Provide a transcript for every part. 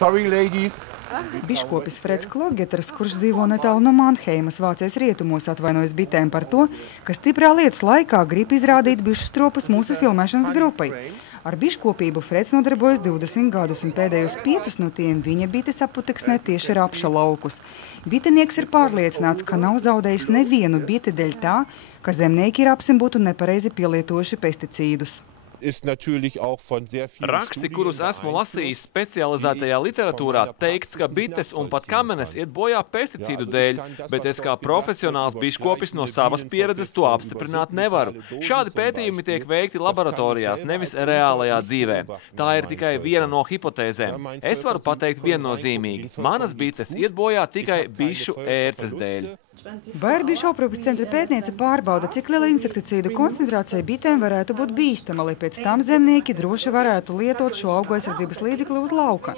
Sorry, ladies. Biškopis Freds Klogeters, kurš dzīvo netālu no Manheimas, Vācijas rietumos, atvainojas bitēm par to, ka stiprā lietus laikā grib izrādīt bišu stropus mūsu filmēšanas grupai. Ar biškopību Freds nodarbojas 20 gadus, un pēdējos 5 no tiem viņa bites aputeksnē tieši rapša laukus. Bitenieks ir pārliecināts, ka nav zaudējis nevienu biti dēļ tā, ka zemnieki rapsim būtu nepareizi pielietojuši pesticīdus. Raksti, kurus esmu lasījis specializētajā literatūrā, teikts, ka bites un pat kamenes iet bojā pesticīdu dēļ, bet es kā profesionāls biškopis no savas pieredzes to apstiprināt nevaru. Šādi pētījumi tiek veikti laboratorijās, nevis reālajā dzīvē. Tā ir tikai viena no hipotēzēm. Es varu pateikt viennozīmīgi. Manas bites iet bojā tikai bišu ērces dēļ. Bairu bišu aprūpes centra pētniece pārbauda, cik liela insekticīdu koncentrācija bitēm varētu būt bīstama, lai pēc tam zemnieki droši varētu lietot šo augaisardzības līdzekli uz lauka.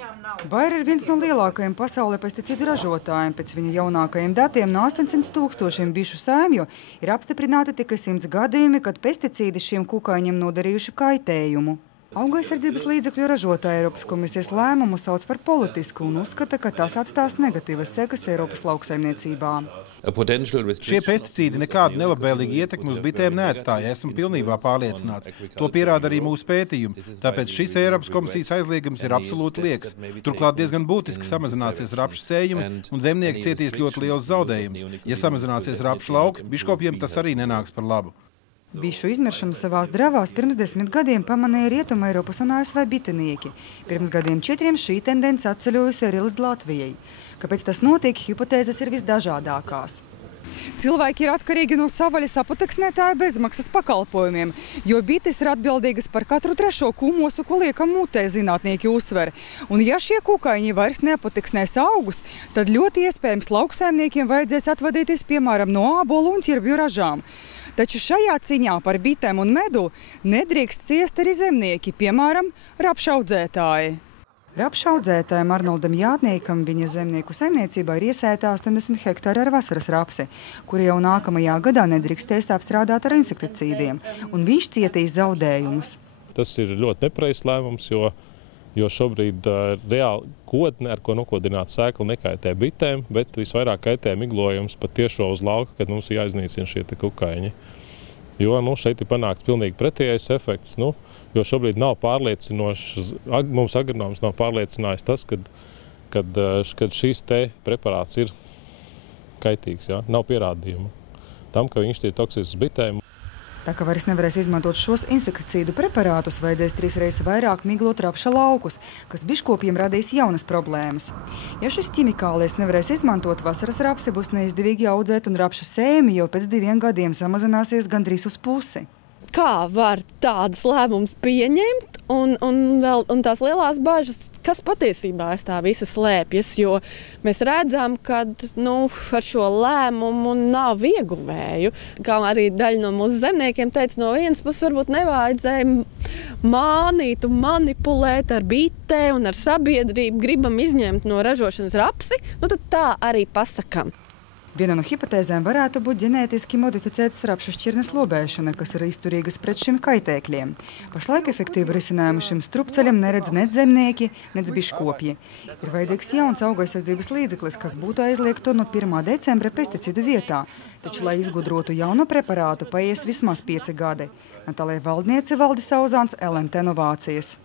Bairu ir viens no lielākajiem pasaulē pesticīdu ražotājiem. Pēc viņa jaunākajiem datiem no 800 000 bišu saimju ir apstiprināti tikai 100 gadījumi, kad pesticīdi šiem kukaiņiem nodarījuši kaitējumu. Augaisardzības līdzekļu ražotāja Eiropas komisijas lēmumu sauc par politisku un uzskata, ka tas atstās negatīvas sekas Eiropas lauksaimniecībā. Šie pesticīdi nekādu nelabvēlīgu ietekmi uz bitēm neatstāja, esmu pilnībā pārliecināts. To pierāda arī mūsu pētījumi, tāpēc šis Eiropas komisijas aizliegums ir absolūti lieks. Turklāt diezgan būtiski samazināsies rapšu sējumi un zemnieki cietīs ļoti liels zaudējums. Ja samazināsies rapšu lauki, biškopiem tas arī nenāks par labu. Bišu izmiršanu savās dravās pirms 10 gadiem pamanīja Rietuma Eiropas un ASV bitinieki. Pirms gadiem 4 šī tendence atceļojusi arī līdz Latvijai. Kāpēc tas notiek, hipotēzes ir visdažādākās. Cilvēki ir atkarīgi no savaļas aputeksnētāja bezmaksas pakalpojumiem, jo bites ir atbildīgas par katru 3. kūmosu, ko liekam mutē, zinātnieki uzsver. Un ja šie kukaiņi vairs neaputeksnēs augus, tad ļoti iespējams lauksaimniekiem vajadzēs atvadīties, piemēram, no ābolu un ķirbju ražām. Taču šajā ciņā par bitēm un medu nedrīkst ciest arī zemnieki, piemēram, rapšaudzētāji. Rapšaudzētājiem Arnoldam Jātniekam viņa zemnieku saimniecībā ir iesēta 80 hektāri ar vasaras rapsi, kuri jau nākamajā gadā nedrīkstēs apstrādāt ar insekticīdiem, un viņš cietīs zaudējumus. Tas ir ļoti nepareizs lēmums, jo šobrīd reāli kodne, ar ko nokodināt sēklu, nekaitē bitēm, bet visvairāk kaitē miglojums pat tiešo uz lauka, kad mums ir jāiznīcina šie kukaiņi. Jo šeit ir panākts pilnīgi pretējais efekts, jo šobrīd nav pārliecinošs, mums agronoms nav pārliecinājis tas, kad šīs te preparāts ir kaitīgs, nav pierādījumu tam, ka viņš ir toksisks bitēm. Tā kā vairs nevarēs izmantot šos insekticīdu preparātus, vajadzēs 3 reizes vairāk miglot rapša laukus, kas biškopiem radīs jaunas problēmas. Ja šis ķimikālies nevarēs izmantot, vasaras rapsi būs neizdevīgi audzēt un rapša sējumi jau pēc 2 gadiem samazināsies gandrīz uz pusi. Kā var tādas lēmumus pieņemt un tās lielās bažas, kas patiesībā aiz tā visa slēpjas, jo mēs redzam, ka ar šo lēmumu nav ieguvēju. Kā arī daļa no mūsu zemniekiem teica, no vienas puses varbūt nevajadzēja mānīt un manipulēt ar bitē un ar sabiedrību, gribam izņemt no ražošanas rapsi, tad tā arī pasakam. Viena no hipotēzēm varētu būt ģenētiski modificētas rapšu šķirnes lobēšana, kas ir izturīgas pret šiem kaitēkļiem. Pašlaik efektīvu risinājumu šim strupceļam neredz nec zemnieki, nec biškopji. Ir vajadzīgs jauns augaisardzības līdzeklis, kas būtu aizliegto no 1. decembra pesticīdu vietā. Taču, lai izgudrotu jaunu preparātu, paies vismaz 5 gadi. Natālija Valdniece, Valdis Sauzāns, LNT Novācijas.